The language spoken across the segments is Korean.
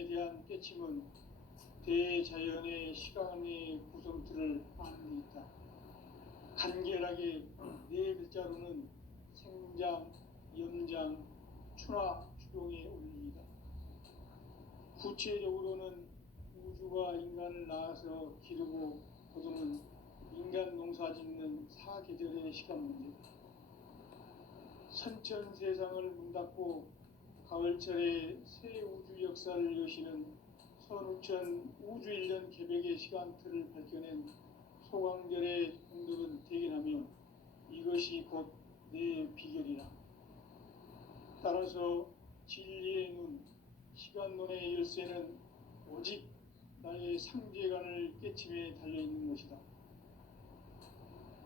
인간에 대한 깨침은 대자연의 시간의 구성틀을 아는 데 있다. 간결하게 네 글자로는 생장, 염장, 추나 추동의 원리이다. 구체적으로는 우주가 인간을 낳아서 기르고 거두는 인간 농사 짓는 사계절의 시간 문제다. 선천 세상을 문 닫고 가을철에 새 우주 역사를 여시는 선우천 우주일년 개벽의 시간틀을 밝혀낸 소강절의 공덕은 대견하며 이것이 곧 내 비결이라. 따라서 진리의 눈, 시간론의 열쇠는 오직 나의 상제간을 깨침에 달려있는 것이다.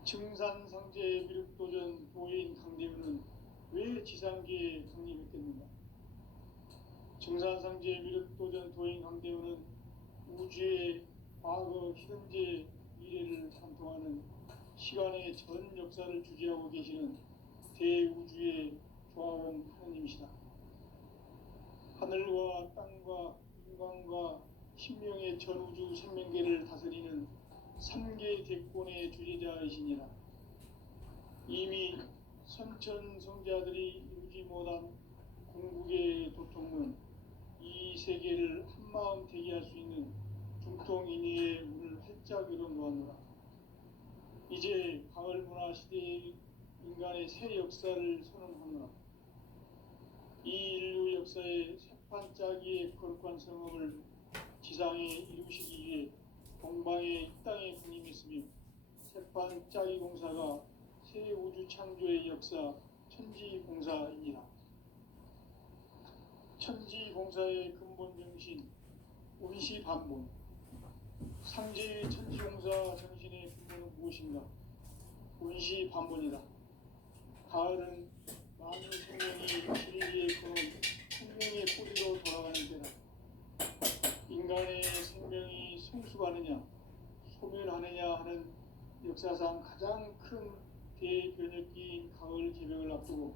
증산상제 미륵도전 도인 강대우는 왜 지상계에 강림했겠는가? 증산상제 미륵도전 도인 강대우는 우주의 과거, 현재, 미래를 관통하는 시간의 전 역사를 주재하고 계시는 대우주의 조화원 하느님이시다. 하늘과 땅과 인간과 신명의 전우주 생명계를 다스리는 삼계 대권의 주재자이시니라. 이미 선천성자들이 이루지 못한 궁극의 도통은 이 세계를 한마음 되게 할 수 있는 중통인의의 문을 활짝 열어놓았노라. 이제 가을문화 시대의 인간의 새 역사를 선언하노라. 이 인류 역사의 새판짜기의 거룩한 성업을 지상에 이루시기 위해 동방의 이 땅에 군림했으며 새판짜기 공사가 새 우주 창조의 역사 천지공사이니라. 천지공사의 근본 정신 운시반본. 상제의 천지공사 정신의 근본은 무엇인가? 운시반본이다. 가을은 만유 생명이 진리의 근원, 생명의 뿌리로 돌아가는 때다. 인간의 생명이 성숙하느냐, 소멸하느냐 하는 역사상 가장 큰 대변혁기인 가을 개벽을 앞두고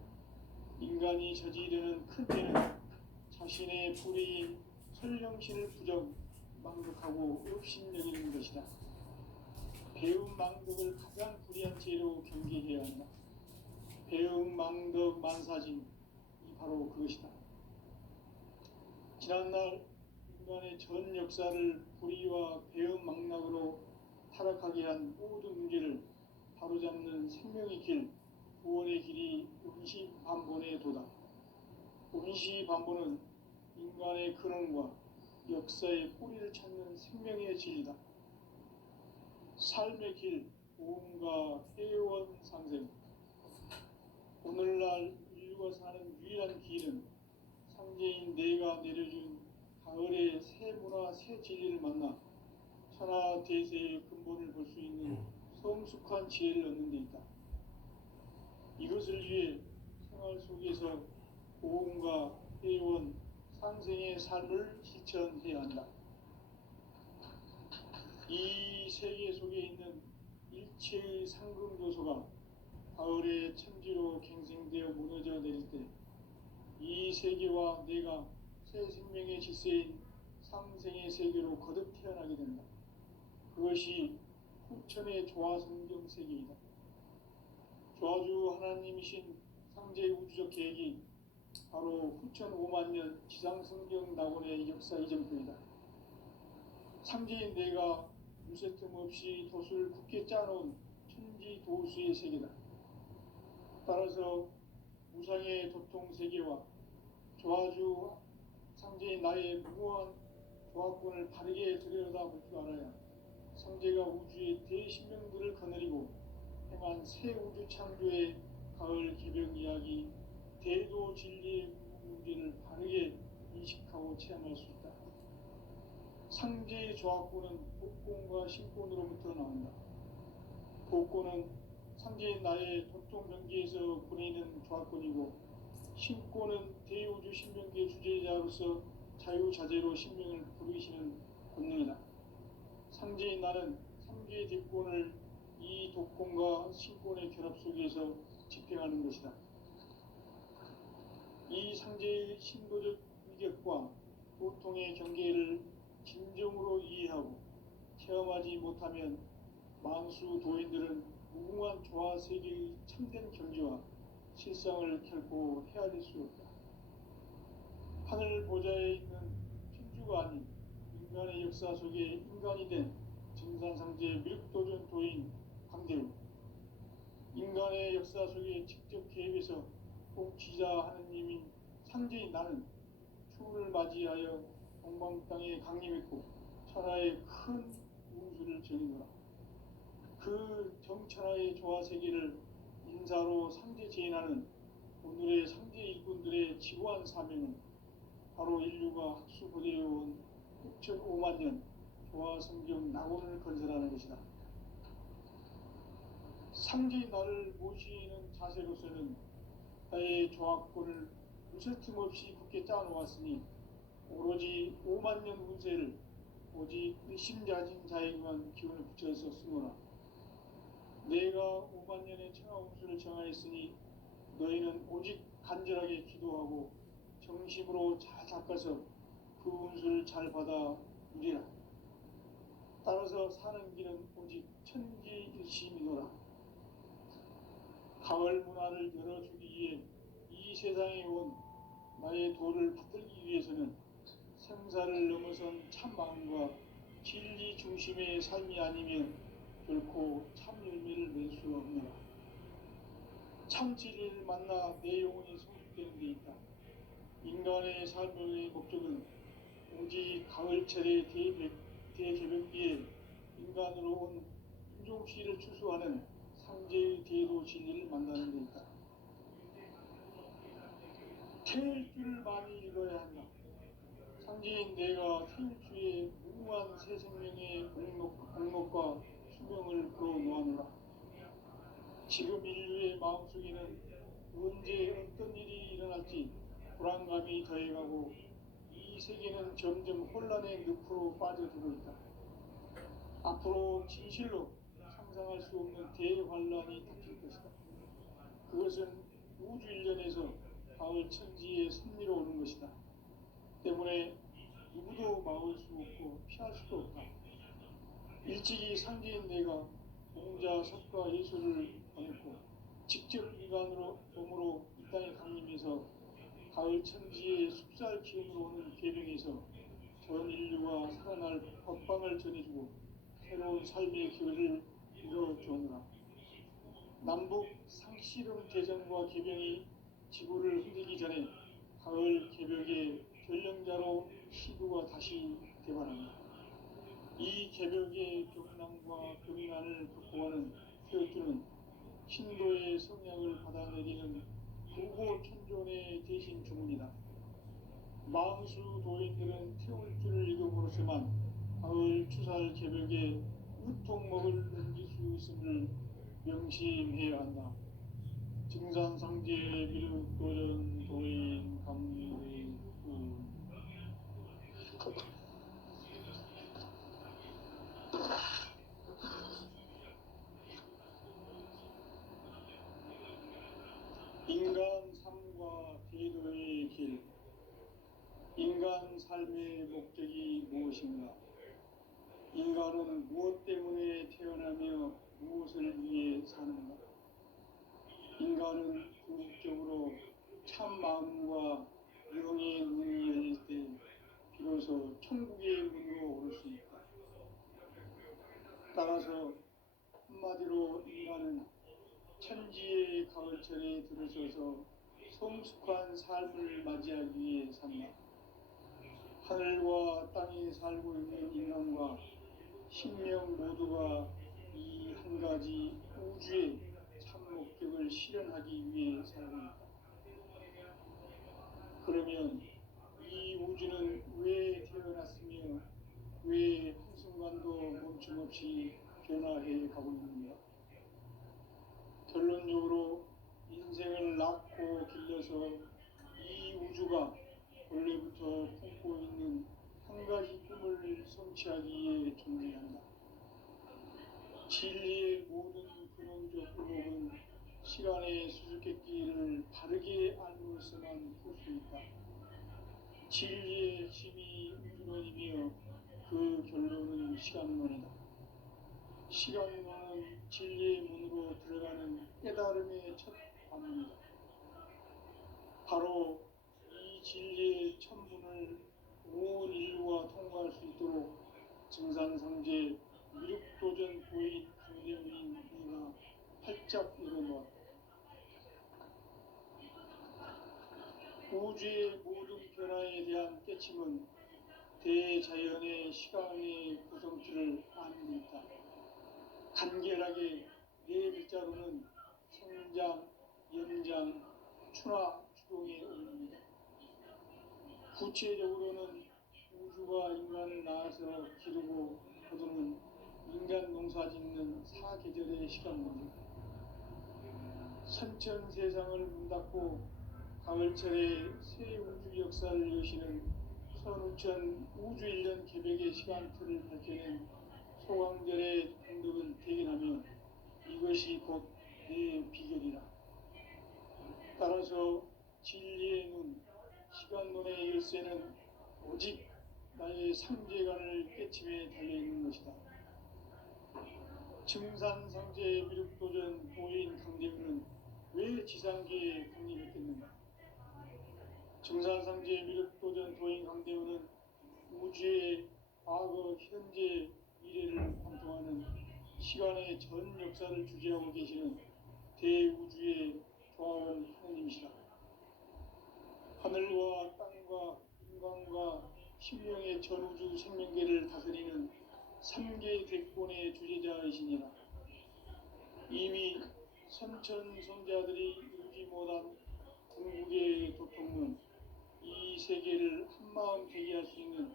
인간이 저지르는 큰 죄는 자신의 불의인 설령신을 부정, 망독하고 업신여기는 것이다. 배움 망독을 가장 불의한 죄로 경계해야 한다. 배움 망덕 만사진이 바로 그것이다. 지난날 인간의 전 역사를 불의와 배움 망락으로 타락하게 한 모든 문제를 바로잡는 생명의 길, 구원의 길이 운시반본의 도다. 운시반본은 인간의 근원과 역사의 뿌리를 찾는 생명의 진리다. 삶의 길, 오음과 회원 상생. 오늘날 인류가 사는 유일한 길은 상제인 내가 내려준 가을의 새 문화, 새 진리를 만나 천하 대세의 근본을 볼 수 있는 성숙한 지혜를 얻는 데 있다. 이것을 위해 생활 속에서 오음과 회원, 상생의 삶을 실천해야 한다. 이 세계 속에 있는 일체의 상금 요소가 가을의 천지로 갱생되어 무너져 내릴 때 이 세계와 내가 새 생명의 질서인 상생의 세계로 거듭 태어나게 된다. 그것이 후천의 조화성경 세계이다. 조화주 하나님이신 상제의 우주적 계획이 바로 후천 5만년 지상성경 낙원의 역사 이전표이다. 상제인 내가 무쇠틈 없이 돛을 굳게 짜놓은 천지도수의 세계다. 따라서 무상의 도통 세계와 조화주 상제인 나의 무모한 조화권을 바르게 들여다볼 줄 알아야 상제가 우주의 대신명들을 거느리고 행한 새 우주 창조의 가을 개벽 이야기, 대도 진리의 문제를 바르게 인식하고 체험할 수 있다. 상제의 조화권은 복권과 신권으로부터 나온다. 복권은 상제인 나의 도통 경계에서 보내는 조화권이고, 신권은 대우주 신명계 주제자로서 자유자재로 신명을 부르시는 권능이다. 상제인 나는 삼계의 뒷권을 이 독권과 신권의 결합 속에서 집행하는 것이다. 이 상제의 신도적 위격과 도통 고통의 경계를 진정으로 이해하고 체험하지 못하면 만수 도인들은 무궁한 조화 세계의 참된 경지와 실상을 결코 헤아릴 수 없다. 하늘 보좌에 있는 천주가 아닌 인간의 역사 속에 인간이 된 증산상제 밀도전 도인 광대우, 인간의 역사 속에 직접 개입해서 통치자 하느님인 상제인 나는 추운을 맞이하여 동방 땅에 강림했고 천하의 큰 운수를 전이노라. 그 정천하의 조화 세계를 인사로 상제 제인하는 오늘의 상제 일꾼들의 지고한 사명은 바로 인류가 학수고대해온 6,5만 년 조화 성경 낙원을 건설하는 것이다. 상제인 나를 모시는 자세로서는 나의 조합권을 무설팀 없이 굳게 짜놓았으니 오로지 5만 년 운세를 오직 일심자진 자에게만 기운을 붙여서 쓰노라. 내가 5만 년의 천하 운수를 정하였으니 너희는 오직 간절하게 기도하고 정심으로 잘 닦아서 그 운수를 잘 받아 누리라. 따라서 사는 길은 오직 천지일심이노라. 가을 문화를 열어주기 위해 이 세상에 온 나의 도를 받들기 위해서는 생사를 넘어선 참 마음과 진리 중심의 삶이 아니면 결코 참 열매를 낼 수 없노라. 참 진리를 만나 내 영혼이 성숙되는 데 있다. 인간의 삶의 목적은 오직 가을철의 대개벽기에 인간으로 온 인종씨를 추수하는 상제의 대도 진리를 만나는 데 있다. 태울 줄을 많이 읽어야 한다. 상제인 내가 태울 주에 무궁한 새 생명의 공록과 수명을 끌어놓아노라. 지금 인류의 마음속에는 언제 어떤 일이 일어날지 불안감이 더해가고 이 세계는 점점 혼란의 늪으로 빠져들고 있다. 앞으로 진실로 상상할 수 없는 대환란이 닥칠 것이다. 그것은 우주 일련에서 가을 천지에 선미로 오는 것이다. 때문에 누구도 막을 수 없고 피할 수도 없다. 일찍이 상제인 내가 공자, 석가, 예수를 보냈고 직접 인간으로 몸으로 이 땅에 강림해서 가을 천지의 숲살 기운으로 오는 계명에서 전 인류가 살아날 법방을 전해주고 새로운 삶의 길을 이뤄주오노라. 남북 상씨름 대전과 계명이 지구를 흔들기 전에 가을 개벽의 전령자로 시구가 다시 개발한다. 이 개벽의 병난과 병난을 극복하는 태울주는 신도의 성약을 받아내리는 구고 천존의 대신 주문이다. 망수 도인들은 태울주를 읽음으로써만 가을 추살 개벽에 우통먹을 넘길 수 있음을 명심해야 한다. 증산상제 비륵도전 도인 강의 인간 삶과 대도의 길. 인간 삶의 목적이 무엇인가? 인간은 무엇 때문에 태어나며 무엇을 위해 사는가? 인간은 궁극적으로 참 마음과 영의 눈이 열릴 때 비로소 천국의 문으로 오를 수 있다. 따라서 한마디로 인간은 천지의 가을철에 들어서서 성숙한 삶을 맞이하기 위해 산다. 하늘과 땅에 살고 있는 인간과 신명 모두가 이 한 가지 우주의 참 목적을 실현하기 위해 살고 있다. 그러면 이 우주는 왜 태어났으며 왜 한순간도 멈춤없이 변화해 가고 있는가? 결론적으로 인생을 낳고 길러서 이 우주가 원래부터 품고 있는 한 가지 꿈을 성취하기 위해 존재한다. 진리의 모든 근원적 의목은 시간의 수수께끼를 바르게 알고서만 풀 수 있다. 진리의 핵심이 우주론이며 그 결론은 시간론이다. 시간론은 진리의 문으로 들어가는 깨달음의 첫 관문이다. 바로 이 진리의 천문을 온 인류가 통과할 수 있도록 증산상제 미륵도전 보인 강대우인 이가 활짝 일어놓았다. 우주의 모든 변화에 대한 깨침은 대자연의 시간의 구성틀을 아는 데 있다. 간결하게 네 글자로는 성장, 연장, 추나 추동의 의미입니다. 구체적으로는 우주가 인간을 낳아서 기르고 거두는 인간 농사 짓는 사계절의 시간입니다. 선천 세상을 문 닫고 가을철에 새 우주 역사를 여시는 선우천 우주 1년 개벽의 시간틀을 밝혀낸 소강절의 공덕을 대견하며 이것이 곧 내 비결이라. 따라서 진리의 눈, 시간론의 열쇠는 오직 나의 상제관을 깨침에 달려있는 것이다. 증산상제 미륵도전 보인 강대우는 왜 지상계에 강림했겠는가? 증산상제 미륵도전 도인 강대우는 우주의 과거, 현재, 미래를 관통하는 시간의 전 역사를 주재하고 계시는 대우주의 조화원 하느님이시다. 하늘과 땅과 인간과 신명의 전우주 생명계를 다스리는 3개 대권의 주제자이시니라. 이미 선천선자들이 이루지 못한 궁극의 도통론, 이 세계를 한마음 되게 할 수 있는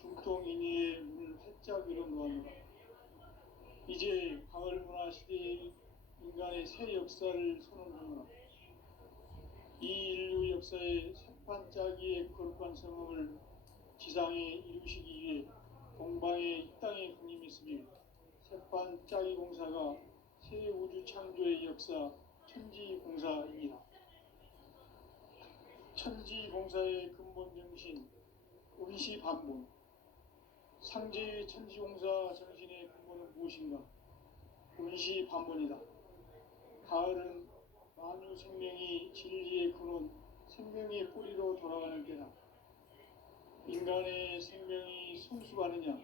중통인의의 문을 활짝 열어놓았노라. 이제 가을 문화 시대의 인간의 새 역사를 선언하노라. 이 인류 역사의 새판짜기의 거룩한 성험을 지상에 이루시기 위해 동방의 이 땅에 군림했으며 새판짜기 공사가 새 우주 창조의 역사 천지공사이니라. 천지공사의 근본 정신 운시반본. 상제의 천지공사 정신의 근본은 무엇인가? 운시반본이다. 가을은 만유 생명이 진리의 근원, 생명의 뿌리로 돌아가는 때다. 인간의 생명이 성숙하느냐,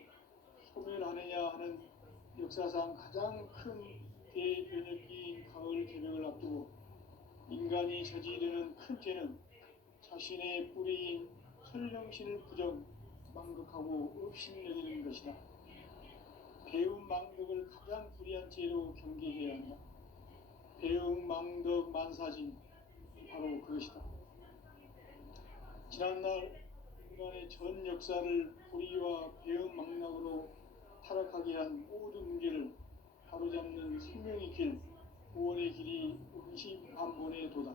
소멸하느냐 하는 역사상 가장 큰 대변혁기인 가을 개벽을 앞두고 인간이 저지르는 큰 죄는 자신의 뿌리인 설령신을 부정, 망극하고 업신여기는 것이다. 배움 망덕을 가장 불의한 죄로 경계해야 한다. 배움 망덕 만사진, 바로 그것이다. 지난날 인간의 전 역사를 불의와 배움 망락으로 타락하게 한 모든 문제를 바로잡는 생명의 길, 구원의 길이 운시반본의 도다.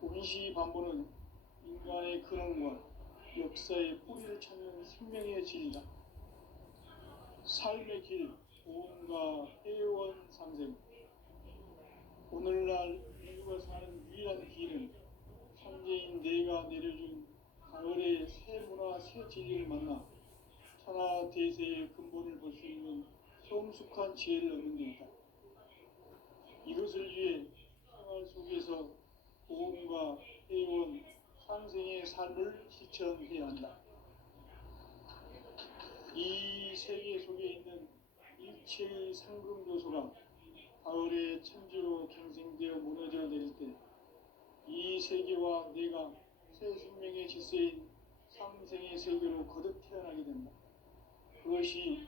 운시반본은 인간의 근원과 역사의 뿌리를 찾는 생명의 진리다. 삶의 길, 보험과 회원상생. 오늘날 인류가 사는 유일한 길은 삼재인 내가 내려준 가을의 새 문화 새 진리를 만나 천하 대세의 근본을 볼 수 있는 성숙한 지혜를 얻는 데 있다. 이것을 위해 생활 속에서 보험과 회원, 상생의 삶을 실천해야 한다. 이 세계 속에 있는 일체의 상금 요소가 가을의 천지로 갱생되어 무너져 내릴 때 이 세계와 내가 새 생명의 질서인 상생의 세계로 거듭 태어나게 된다. 그것이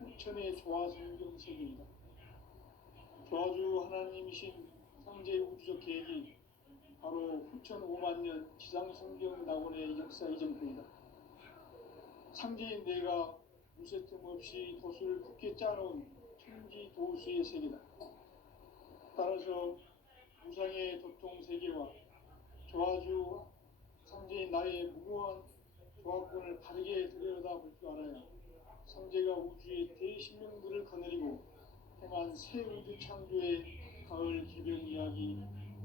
후천의 조화성경 세계이다. 조화주 하나님이신 상제 우주적 계획이 바로 후천 5만년 지상성경 낙원의 역사 이전편이다. 상제인 내가 무쇠틈 없이 도수를 굳게 짜놓은 천지 도수의 세계다. 따라서 무상의 도통 세계와 조화주 상제인 나의 무궁한 조화권을 바르게 들여다볼 줄 알아야 상제가 우주의 대신명들을 거느리고 행한 새 우주 창조의 가을 개벽 이야기,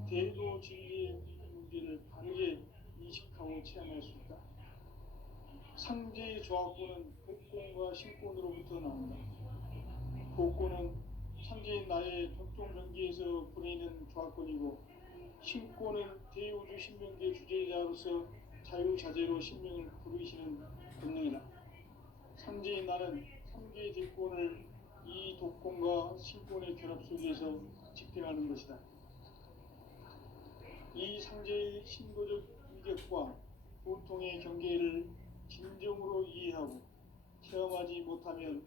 대도 진리의 문제를 바르게 인식하고 체험할 수 있다. 상제의 조합권은 복권과 신권으로부터 나온다. 복권은 상제인 나의 격동정기에서 부리는 조합권이고, 신권은 대우주 신명계 주제자로서 자유자재로 신명을 부르시는 권능이다. 상제인 나는 상계의 대권을 이 독권과 신권의 결합 속에서 집행하는 것이다. 이 상제의 신도적 위격과 보통의 경계를 진정으로 이해하고 체험하지 못하면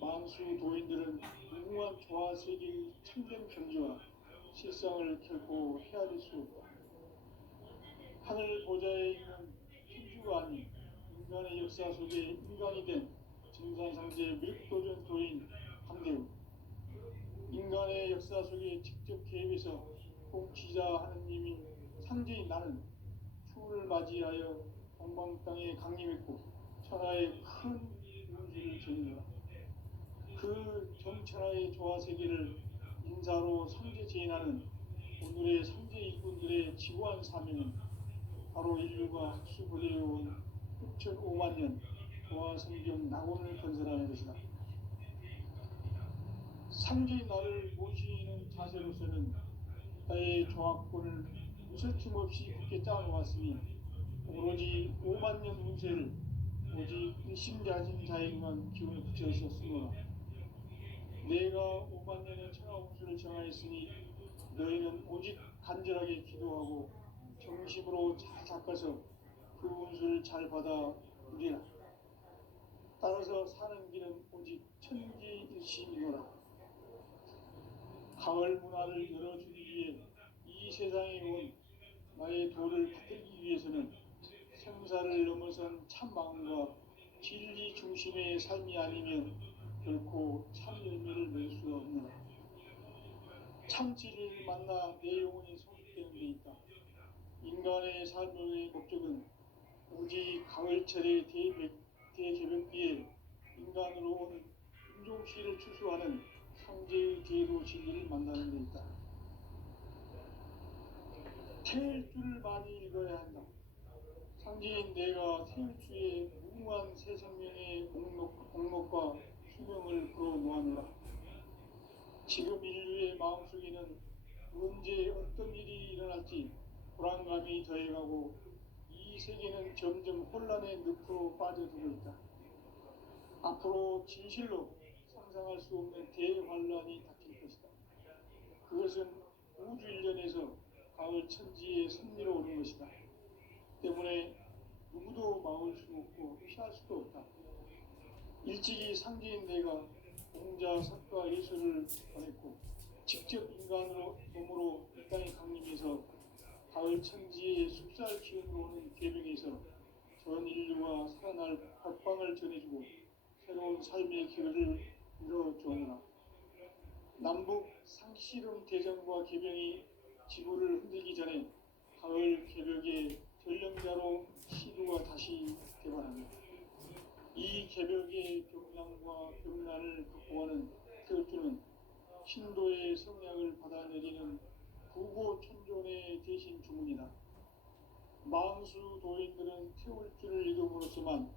만수 도인들은 무궁한 조화 세계의 참된 경지와 실상을 결코 헤아릴 수 없다. 하늘 보좌에 있는 천주가 아닌 인간의 역사 속에 인간이 된 증산상제 밀도전 도인 함대우, 인간의 역사 속에 직접 개입해서 통치자 하느님인 상제인 나는 추후를 맞이하여 동방 땅에 강림했고 천하의 큰 운수를 전이노라. 그 정천하의 조화 세계를 인사로 상제 제인하는 오늘의 상제 일꾼들의 지구한 사명은 바로 인류가 학수고대해온 6,500만 년 조화 성경 낙원을 건설하는 것이다. 상제의 나를 모시는 자세로서는 나의 조합권을 무설춤 없이 굳게 짜놓았으니 오로지 5만 년 운세를 오직 일심가진 자에게만 기운을 붙여서 쓰노라. 내가 5만 년의 천하 운수를 정하였으니 너희는 오직 간절하게 기도하고 정심으로 잘 닦아서 그 운수를 잘 받아 누리라. 따라서 사는 길은 오직 천지일심이노라. 가을 문화를 열어주기 위해 이 세상에 온 나의 도를 받들기 위해서는 생사를 넘어선 참 마음과 진리 중심의 삶이 아니면 결코 참 열매를 맺을 수 없느라. 참 진리를 만나 내 영혼이 성숙되는 데 있다. 인간의 삶의 목적은 오직 가을철의 대개벽비에 인간으로 온 인종씨를 추수하는 상제의 계로 진리를 만나는 데 있다. 태일 줄을 많이 읽어야 한다. 상제인 내가 태일주의 무궁한 새 생명의 목록과 수명을 풀어놓았노라. 지금 인류의 마음속에는 언제 어떤 일이 일어날지 불안감이 더해가고 이 세계는 점점 혼란의 늪으로 빠져들고 있다. 앞으로 진실로 상상할 수 없는 대환란이 닥칠 것이다. 그것은 우주 일련에서 가을 천지에 선미로 오는 것이다. 때문에 누구도 막을 수 없고 피할 수도 없다. 일찍이 상제인 내가 공자, 석가, 예수를 보냈고 직접 인간으로 몸으로 이 땅에 강림해서 가을 천지의 숲살 기운으로 오는 계명에서 전 인류와 살아날 각방을 전해주고 새로운 삶의 길을 열어주오노라. 남북 상씨름 대전과 계명이 지구를 흔들기 전에 가을 개벽의 전령자로 시도가 다시 개발합니다. 이 개벽의 병량과 병난을 극복하는 태울주는 신도의 성량을 받아내리는 부고천존의 대신 주문이다. 만수 도인들은 태울주를 읽음으로써만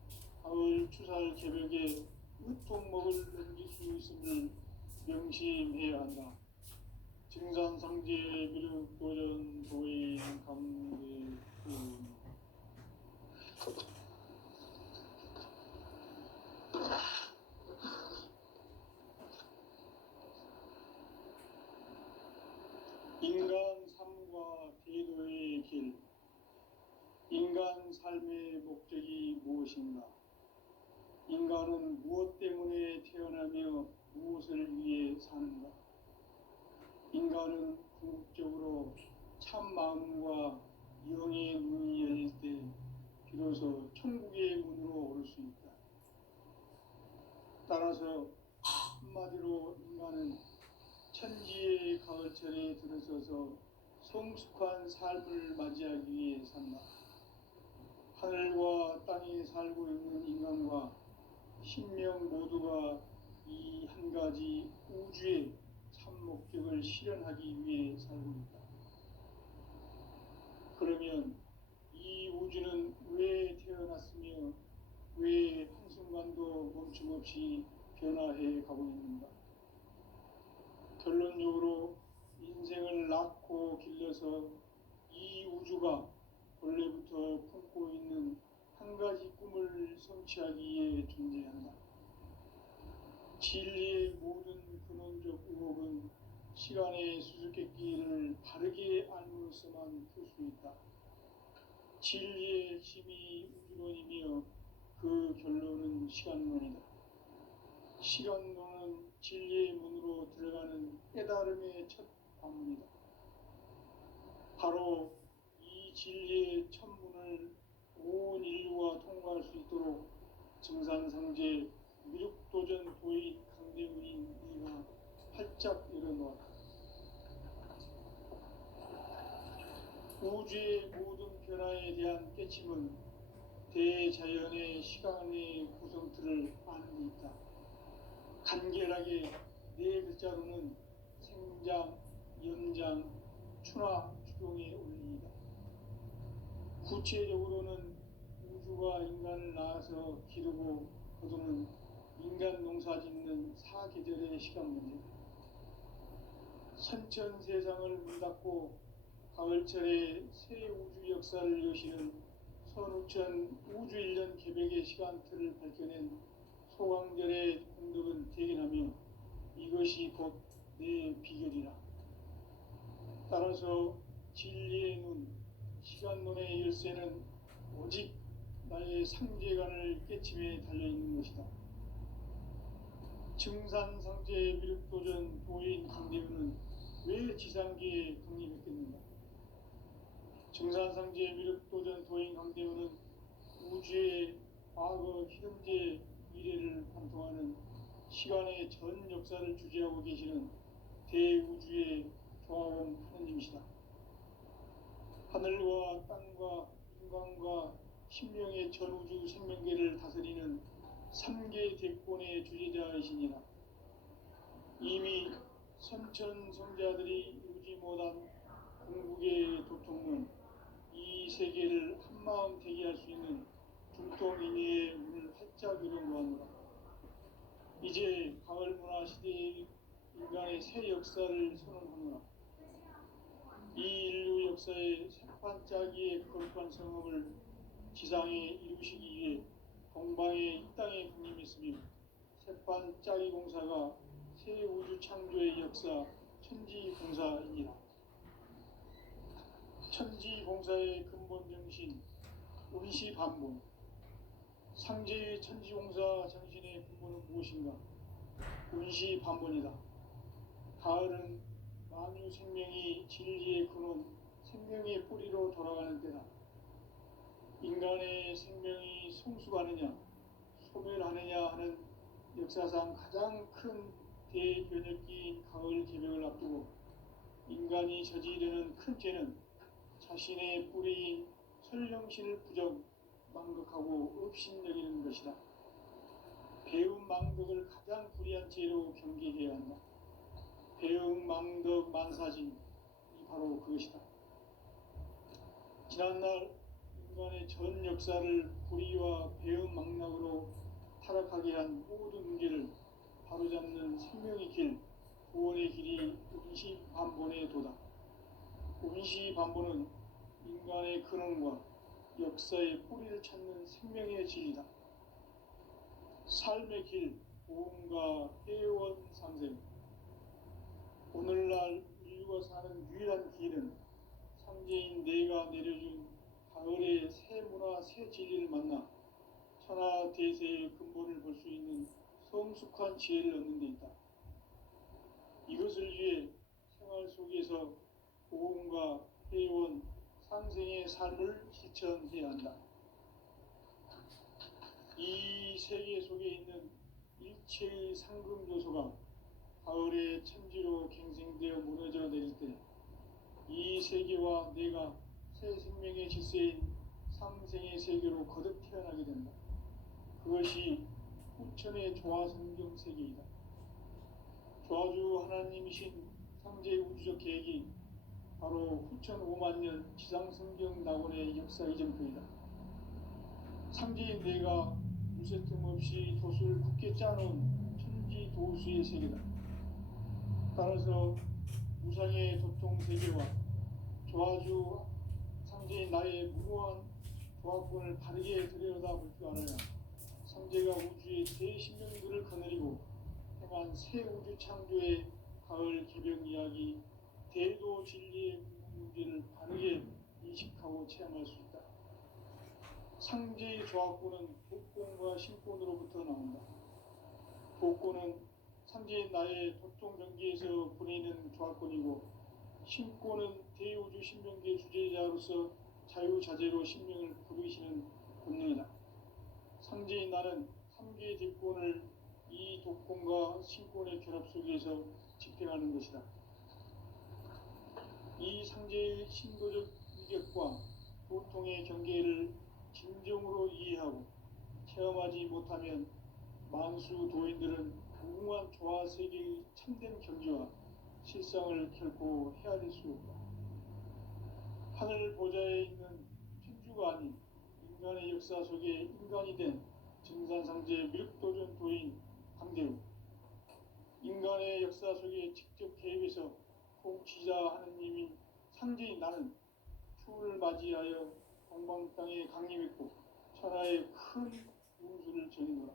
가을 추살 개벽에 으통먹을 넘길 수 있음을 명심해야 한다. 증산상제 미륵도전 도인 감대군. 인간 삶과 대도의 길. 인간 삶의 목적이 무엇인가? 인간은 무엇 때문에 태어나며 무엇을 위해 사는가? 인간은 궁극적으로 참 마음과 영의 눈이 열릴 때 비로소 천국의 문으로 오를 수 있다. 따라서 한마디로 인간은 천지의 가을철에 들어서서 성숙한 삶을 맞이하기 위해 산다. 하늘과 땅에 살고 있는 인간과 신명 모두가 이 한 가지 우주의 참 목적을 실현하기 위해 살고 있다. 그러면 이 우주는 왜 태어났으며 멈춤없이 변화해 가고 있는가. 결론적으로 인생을 낳고 길러서 이 우주가 본래부터 품고 있는 한 가지 꿈을 성취하기 위해 존재한다. 진리의 모든 근원적 의혹은 시간의 수수께끼를 바르게 알므로써만 풀 수 있다. 진리의 핵심이 우주론이며 그 결론은 시간론이다. 시간론은 진리의 문으로 들어가는 깨달음의 첫 관문이다. 바로 이 진리의 첫 문을 온 인류가 통과할 수 있도록 증산상제 미륵도전 도인 강대훈인 이가 활짝 열어놓았다. 우주의 모든 변화에 대한 깨침은 대자연의 시간의 구성틀을 아는 데 있다. 간결하게 네 글자로는 생장, 연장, 추나 추동의 원리이다. 구체적으로는 우주가 인간을 낳아서 기르고 거두는 인간 농사 짓는 사계절의 시간 문제다. 선천 세상을 문 닫고 가을철에 새 우주 역사를 여시는 선우천 우주 1년 개백의 시간틀을 밝혀낸 소강절의 공덕은 대견하며 이것이 곧 내 비결이라. 따라서 진리의 눈, 시간론의 열쇠는 오직 나의 상제관을 깨침에 달려있는 것이다. 증산상제 미륵도전 도인 강대훈은 왜 지상계에 강림했겠는가? 증산상제 미륵도전 도인 강대훈은 우주의 과거, 현재, 미래를 관통하는 시간의 전 역사를 주재하고 계시는 대우주의 조화원 하느님이시다. 하늘과 땅과 인간과 신명의 전우주 생명계를 다스리는 3계 대권의 주재자이시니라. 이미 선천 성자들이 이루지 못한 궁극의 도통문, 이 세계를 한마음 되게 할 수 있는 중통인의의 문을 활짝 열어놓았노라. 이제 가을 문화 시대의 인간의 새 역사를 선언하노라. 이 인류 역사의 새반짝이의 거룩한 성업을 지상에 이루시기 위해 동방의 이 땅에 군림했으며 새반짝이 공사가 새 우주 창조의 역사 천지공사이니라. 천지공사의 근본 정신 운시반본. 상제의 천지공사 정신의 근본은 무엇인가? 운시반본이다. 가을은 만유 생명이 진리의 근원, 생명의 뿌리로 돌아가는 때다. 인간의 생명이 성숙하느냐, 소멸하느냐 하는 역사상 가장 큰 대변혁기인 가을 개벽을 앞두고 인간이 저지르는 큰 죄는 자신의 뿌리인 설령신을 부정, 망극하고 업신여기는 것이다. 배움 망덕을 가장 불의한 죄로 경계해야 한다. 배움 망덕 만사진이 바로 그것이다. 지난날 인간의 전 역사를 불의와 배움 망락으로 타락하게 한 모든 문제를 바로잡는 생명의 길, 구원의 길이 운시반본의 도다. 운시반본은 인간의 근원과 역사의 뿌리를 찾는 생명의 진리다. 삶의 길, 보험과 회원 상생. 오늘날 인류가 사는 유일한 길은 상제인 내가 내려준 가을의 새 문화, 새 진리를 만나 천하 대세의 근본을 볼 수 있는 성숙한 지혜를 얻는 데 있다. 이것을 위해 생활 속에서 보험과 회원, 상생의 삶을 실천해야 한다. 이 세계 속에 있는 일체의 상금 요소가 가을의 천지로 갱생되어 무너져 내릴 때 이 세계와 내가 새 생명의 질서인 상생의 세계로 거듭 태어나게 된다. 그것이 후천의 조화성경 세계이다. 조화주 하나님이신 상제 우주적 계획이 바로 후천 5만 년 지상성경 낙원의 역사 이전표이다. 상제인 내가 무쇠틈 없이 도수를 굳게 짜놓은 천지 도수의 세계다. 따라서 무상의 도통 세계와 조화주 상제인 나의 무모한 조합권을 바르게 들여다볼 줄 알아야 상제가 우주의 새 신명들을 거느리고 행한 새 우주 창조의 가을 개벽 이야기, 대도 진리의 문제를 바르게 인식하고 체험할 수 있다. 상제의 조합권은 복권과 신권으로부터 나온다. 복권은 상제인 나의 도통 경계에서 보내는 조합권이고, 신권은 대우주 신명계 주제자로서 자유자재로 신명을 부르시는 본능이다. 상제인 나는 3개의 뒷권을 이 독권과 신권의 결합 속에서 집행하는 것이다. 이 상제의 신도적 위격과 보통의 경계를 진정으로 이해하고 체험하지 못하면 만수 도인들은 무궁한 조화 세계의 참된 경지와 실상을 결코 헤아릴 수 없다. 하늘 보좌에 있는 천주가 아닌 인간의 역사 속에 인간이 된 증산상제 밀도전 도인 강대우, 인간의 역사 속에 직접 개입해서 통치자 하느님인 상제인 나는 추후를 맞이하여 동방 땅에 강림했고 천하의 큰 운수를 전해노라.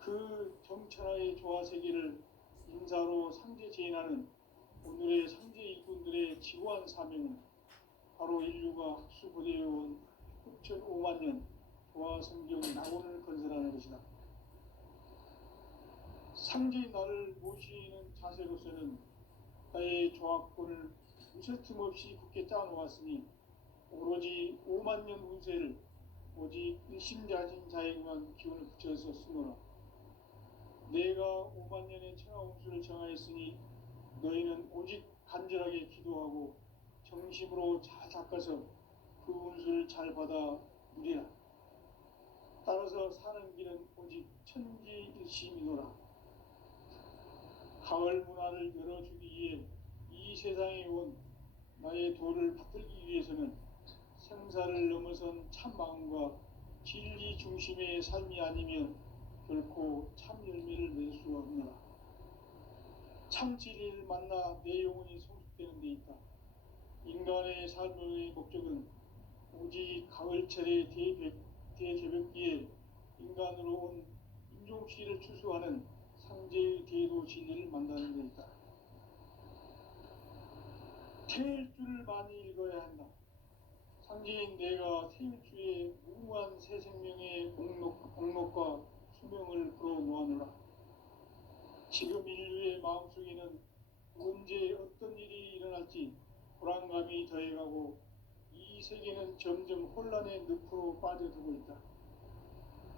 그 정천하의 조화 세계를 인사로 상제 제인하는 오늘의 상제 일꾼들의 지고한 사명은 바로 인류가 학수고대해온 6,500만 년 조화 성경 낙원을 건설하는 것이다. 상제인 나를 모시는 자세로서는 나의 조합권을 무쇠틈 없이 굳게 짜놓았으니 오로지 5만 년 운세를 오직 일심자진 자에게만 기운을 붙여서 쓰노라. 내가 5만 년의 천하 운수를 정하였으니 너희는 오직 간절하게 기도하고 정심으로 잘 닦아서 그 운수를 잘 받아 누리라. 따라서 사는 길은 오직 천지일심이노라. 가을 문화를 열어주기 위해 이 세상에 온 나의 도를 받들기 위해서는 생사를 넘어선 참 마음과 진리 중심의 삶이 아니면 결코 참 열매를 맺을 수 없노라. 참 진리를 만나 내 영혼이 성숙되는 데 있다. 인간의 삶의 목적은 오직 가을철의 대개벽기에 인간으로 온 인종씨를 추수하는 상제의 대도 진리를 만나는 데 있다. 태일주를 많이 읽어야 한다. 상제인 내가 태일주의 무궁한 새 생명의 목록과 수명을 불어놓아노라. 지금 인류의 마음속에는 언제 어떤 일이 일어날지 불안감이 더해가고 이 세계는 점점 혼란의 늪으로 빠져들고 있다.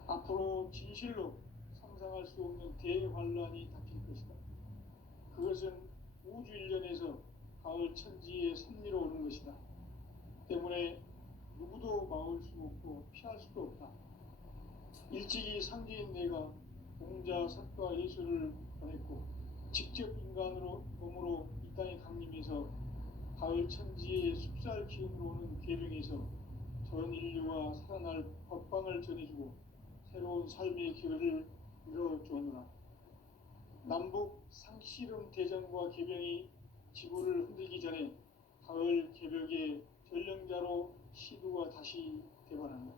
앞으로 진실로 상상할 수 없는 대환란이 닥칠 것이다. 그것은 우주 일련에서 가을 천지의 섭리로 오는 것이다. 때문에 누구도 막을 수 없고 피할 수도 없다. 일찍이 상제인 내가 공자, 석가, 예수를 보냈고 직접 인간으로 몸으로 이 땅에 강림해서 가을 천지의 숲살 기운으로 오는 계명에서 전 인류가 살아날 법방을 전해주고 새로운 삶의 기회를 이뤄주었노라. 남북 상씨름 대전과 개병이 지구를 흔들기 전에 가을 개벽의 전령자로 시두가 다시 되관한다.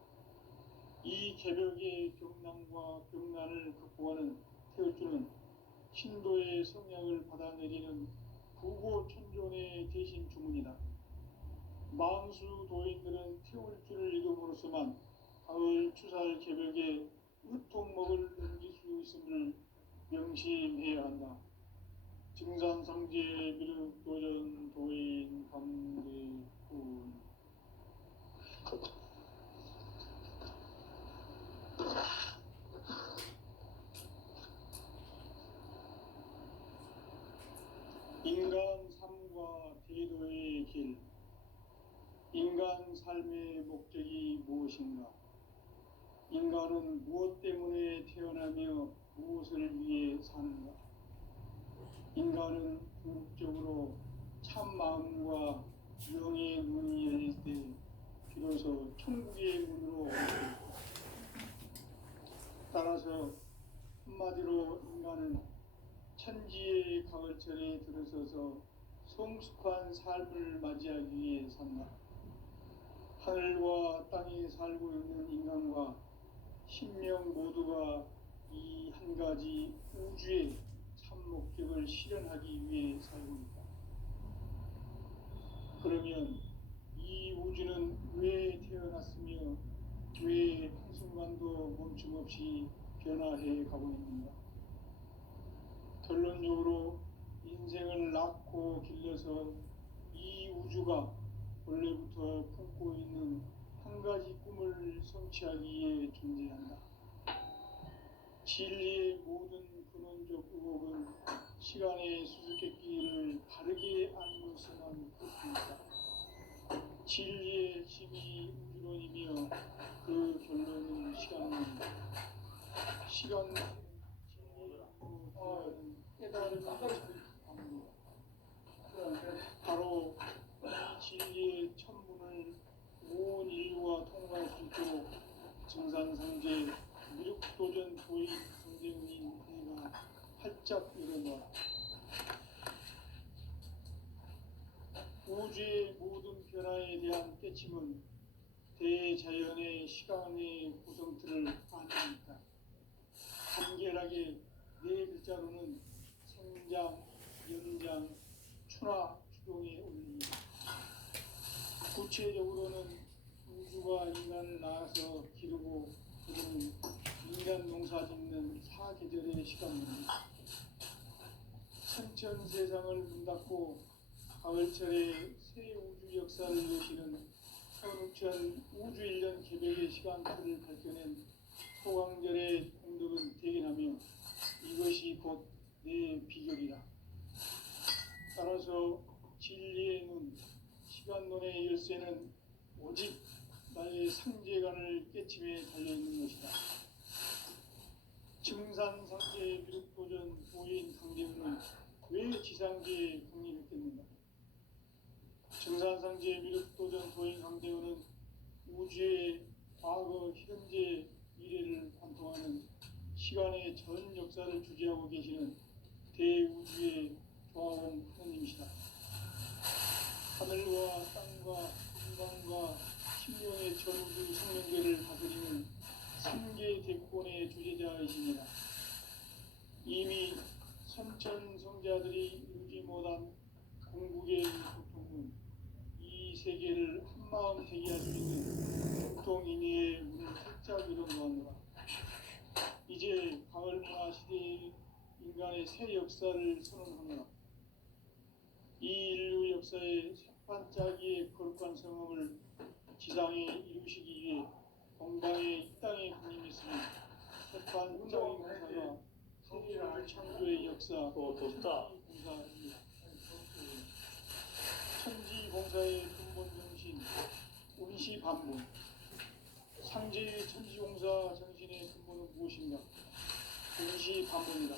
이 개벽의 경난과 병난을 극복하는 태울주는 신도의 성향을 받아내리는 부고천존의 대신 주문이다. 만수 도인들은 태울주를 읽음으로써만 가을 추살 개벽에 으통먹을 넘길 수 있음을 명심해야 한다. 증산상제 미륵도전 도인 강대군. 인간 삶과 대도의 길. 인간 삶의 목적이 무엇인가? 인간은 무엇 때문에 태어나며 무엇을 위해 사는가? 인간은 궁극적으로 참 마음과 영의 문이 열릴 때 비로소 천국의 문으로 따라서 한마디로 인간은 천지의 가을철에 들어서서 성숙한 삶을 맞이하기 위해 산다. 하늘과 땅에 살고 있는 인간과 신명 모두가 이 한 가지 우주의 참 목적을 실현하기 위해 살고 있다. 그러면 이 우주는 왜 태어났으며 왜 한순간도 멈춤 없이 변화해 가고 있는가? 결론적으로 인생을 낳고 길러서 이 우주가 원래부터 품고 있는 한 가지 꿈을 성취하기 위해 존재한다. 진리의 모든 근원적 의혹은 시간의 수수께끼를 바르게 알고서만 그렇습니다. 진리의 핵심이 우주론이며 그 결론은 시간론이다. 시간 깨달음을 찾습니다. 바로 이 진리의 천문을 온 인류가 통과할 수 있도록 증산상제 미륵도전 도입 상대응인 내가 활짝 열어놓아 우주의 모든 변화에 대한 깨침은 대자연의 시간의 구성틀을 아닙니다. 간결하게 네 글자로는 생장, 연장, 추나 추동에 올립니다. 구체적으로는 우주가 인간을 낳아서 기르고 그는 인간 농사 짓는 사계절의 시간입니다. 천천세상을 문 닫고 가을철에 새 우주 역사를 여시는 15,000 우주 1년 개벽의 시간표를 밝혀낸 소강절의 공덕은 대견하며 이것이 곧 내 비결이라. 따라서 진리의 눈, 시간론의 열쇠는 오직 나의 상제관을 깨침에 달려있는 것이다. 증산상제 미륵도전 보인 상대는 왜 지상계에 강림했겠는가? 증산상제 미륵도전 도인 강대원은 우주의 과거, 현재, 미래를 관통하는 시간의 전 역사를 주재하고 계시는 대우주의 조화원 하느님이시다. 하늘과 땅과 인간과 신령의 전우주 생명계를 다스리는 3개 대권의 주재자이십니다. 이미 선천성자들이 이루지 못한 궁극의 고통은 이 세계를 한마음 되게 할 수 있는 공통인의의 문을 활짝 열어놓았노라. 이제 가을문화 시대의 인간의 새 역사를 선언하노라. 이 인류 역사의 새반짝이의 거룩한 성험을 지상에 이루시기 위해 건강의 이 땅에 강림했으니 새반짝이 공사가 세계를 창조의 역사 천지공사입니다. 천지공사의 근본 정신 운시반문. 상제의 천지공사 정신의 근본은 무엇인가? 운시반문이다.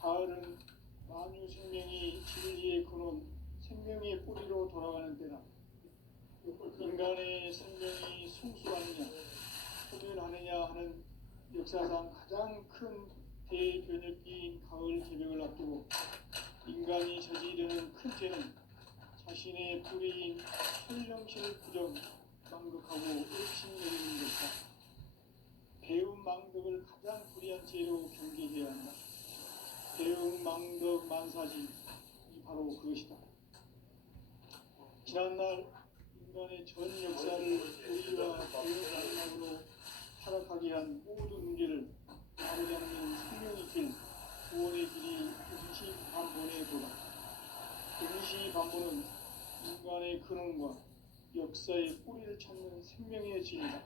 가을은 만유 생명이 진리의 근원, 생명의 뿌리로 돌아가는 때다. 인간의 생명이 성숙하느냐, 소멸하느냐 하는 역사상 가장 큰 대변혁기인 가을 개벽을 앞두고 인간이 저지르는 큰 죄는 자신의 뿌리인 현령신을 부정, 망극하고 의심여기는 것이다. 배움 망덕을 가장 불의한 죄로 경계해야 한다. 배움 망덕 만사지, 이 바로 그것이다. 지난날 인간의 전 역사를 우리와 배움 망덕으로 타락하게 한 모든 문제를 바로잡는 생명의 길, 구원의 길이 운시반본에 도다. 운시반본은 인간의 근원과 역사의 뿌리를 찾는 생명의 진리다.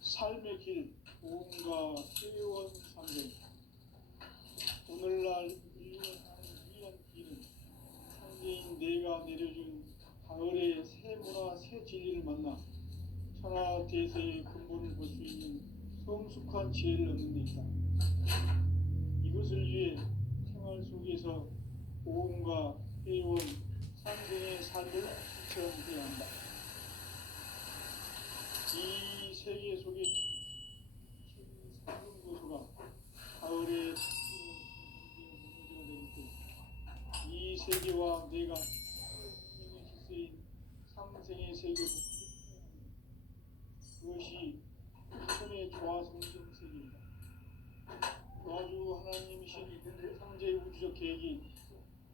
삶의 길, 보험과 회원 상대. 오늘날 인류는 하는 위한 길은 상대인 내가 내려준 가을의 새 문화, 새 진리를 만나 천하 대세의 근본을 볼 수 있는 성숙한 지혜를 얻는 데 있다. 이것을 위해 생활 속에서 보험과 회원, 상생의 삶을 실천해야 한다. 이 세계 속에 내가 생명의 질서인 상생의 세계로 그것이 우선의 조화 성경 세계입니다. 조화주 하나님이신 상제 우주적 계획이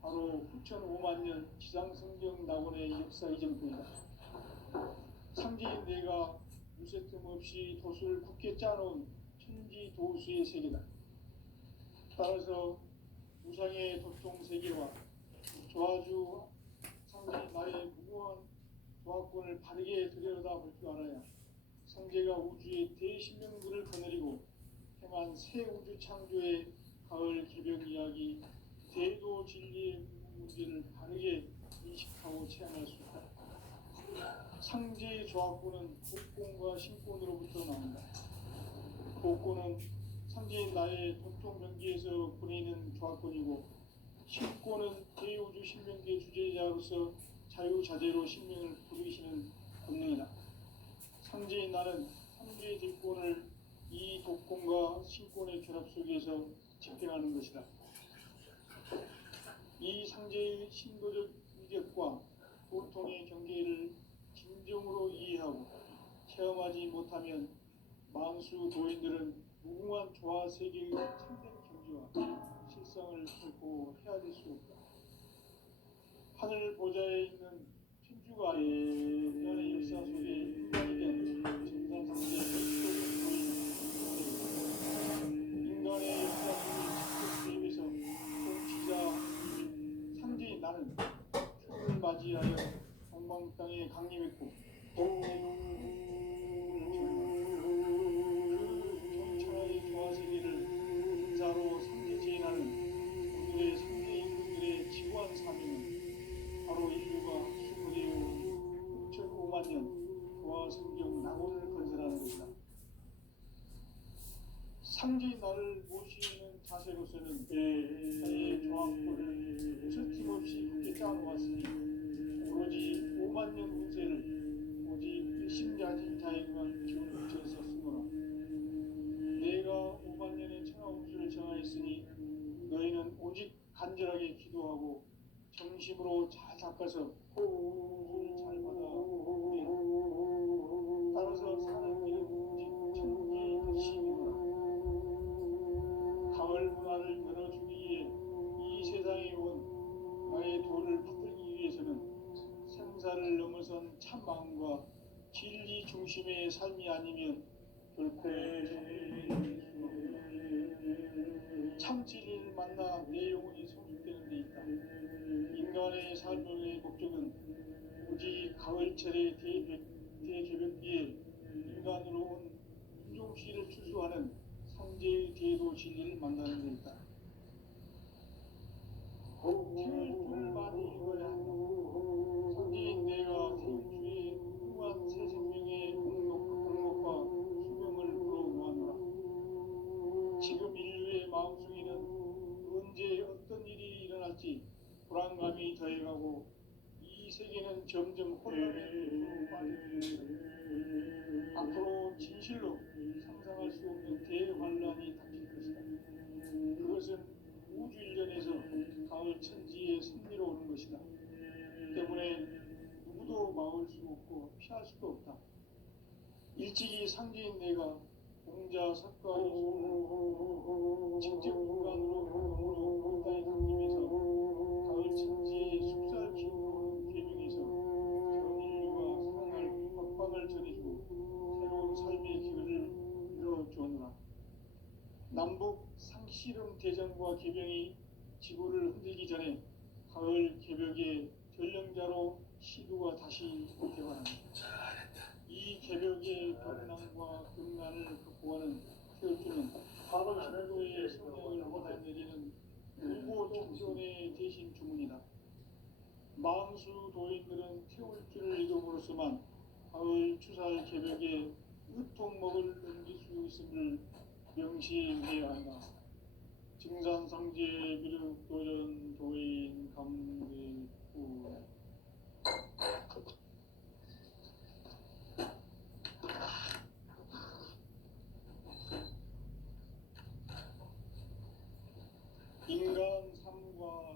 바로 후천 5만 년 지상성경 낙원의 역사 이전입니다. 상제인 내가 무쇠 틈 없이 도수를 굳게 짜놓은 천지 도수의 세계다. 따라서 우상의 도통 세계와 조화주 상제인 나의 무고한 조화권을 바르게 들여다볼 줄 알아야 상제가 우주의 대신명들을 거느리고 행한 새 우주 창조의 가을 개벽 이야기 대도 진리의 문제를 바르게 인식하고 체험할 수 있다. 상제의 조화권은 복권과 신권으로부터 나온다. 복권은 상제인 나의 도통 변기에서 보내는 조화권이고, 신권은 대우주 신명계 주제자로서 자유자재로 신명을 부르시는 권능이다. 상제인 나는 상제의 딜권을 이 독권과 신권의 결합 속에서 집행하는 것이다. 이 상제의 신도적 위력과 보통의 경계를 진정으로 이해하고 체험하지 못하면 만수 도인들은 무궁한 조화 세계의 참된 경지와 실상을 결코 헤아릴 수 없다. 하늘 보좌에 있는 천주가 인간의 역사 속에 인간이 된 전산상제의 인간의 역사 속에 직접 개입해서 통치자 상제인 나는春을 맞이하여 동방 땅에 강림했고 천하의 조화세계를 인사로 상제 제인하는 오늘의 상제인들의 지구한 사명은 바로 인류가 수고되어 6,5만 년 조화 성경 낙원을 건설하는 것이다. 상제인 나를 모시는 자세로서는 자의 조화권을 무쇠팀없이 굳게 짜놓았으니 오로지 5만 년 운세를 오직 일심가진 자에게만 기울여서 쓰노라. 내가 5만 년의 천하 운수를 정하였으니 너희는 오직 간절하게 기도하고 정심으로 잘 닦아서 운수를 잘 받아 따라서 사는 길은 오직 천지의 대신이노라. 가을 문화를 열어주기 위해 이 세상에 온 나의 도를 붙들기 위해서는 생사를 넘어선 참 마음과 진리 중심의 삶이 아니면 결코 참 진리를 만나 내 영혼이 성숙되는 데 있다. 인간의 삶의 목적은 오직 가을철의 대개벽기에 인간으로 온 인종시를 추수하는 상제의 대도 진리를 만나는 데 있다. 태울주를 많이 읽어야 한다. 상제인 내가 태울주의 무한 새 생명의 공목과 수명을 물어보아노라. 지금 인류의 마음속에는 언제 어떤 일이 일어날지 불안감이 더해가고 이 세계는 점점 혼란의 늪으로 빠지고 있다. 앞으로 진실로 상상할 수 없는 대환란이 닥칠 것이다. 그것은 우주 일련에서 가을 천지의 섭리로 오는 것이다. 때문에 누구도 막을 수 없고 피할 수도 없다. 일찍이 상제인 내가 공자 석가 직접 인간으로 경험으로 땅에 강림해서 가을 천지의 숙살 기운으로 개명해서 전 인류가 사랑을 박박을 전해주고 새로운 삶의 기회를 이뤄주었노라. 남북 상씨름 대전과 개병이 지구를 흔들기 전에 가을 개벽의 전령자로 시두가 다시 개발한다. 이 개벽의 경난과 금난을 극복하는 태울주는 신도의 성령을 받아내리는 일곱 청소년의 대신 주문이다. 망수 도인들은 태울주를 이름으로서만 가을 추살 개벽에 으통목을 넘길 수 있음을 명시해야 한다. 증산상제 비륵 도전 도인 감대구 인간 삶과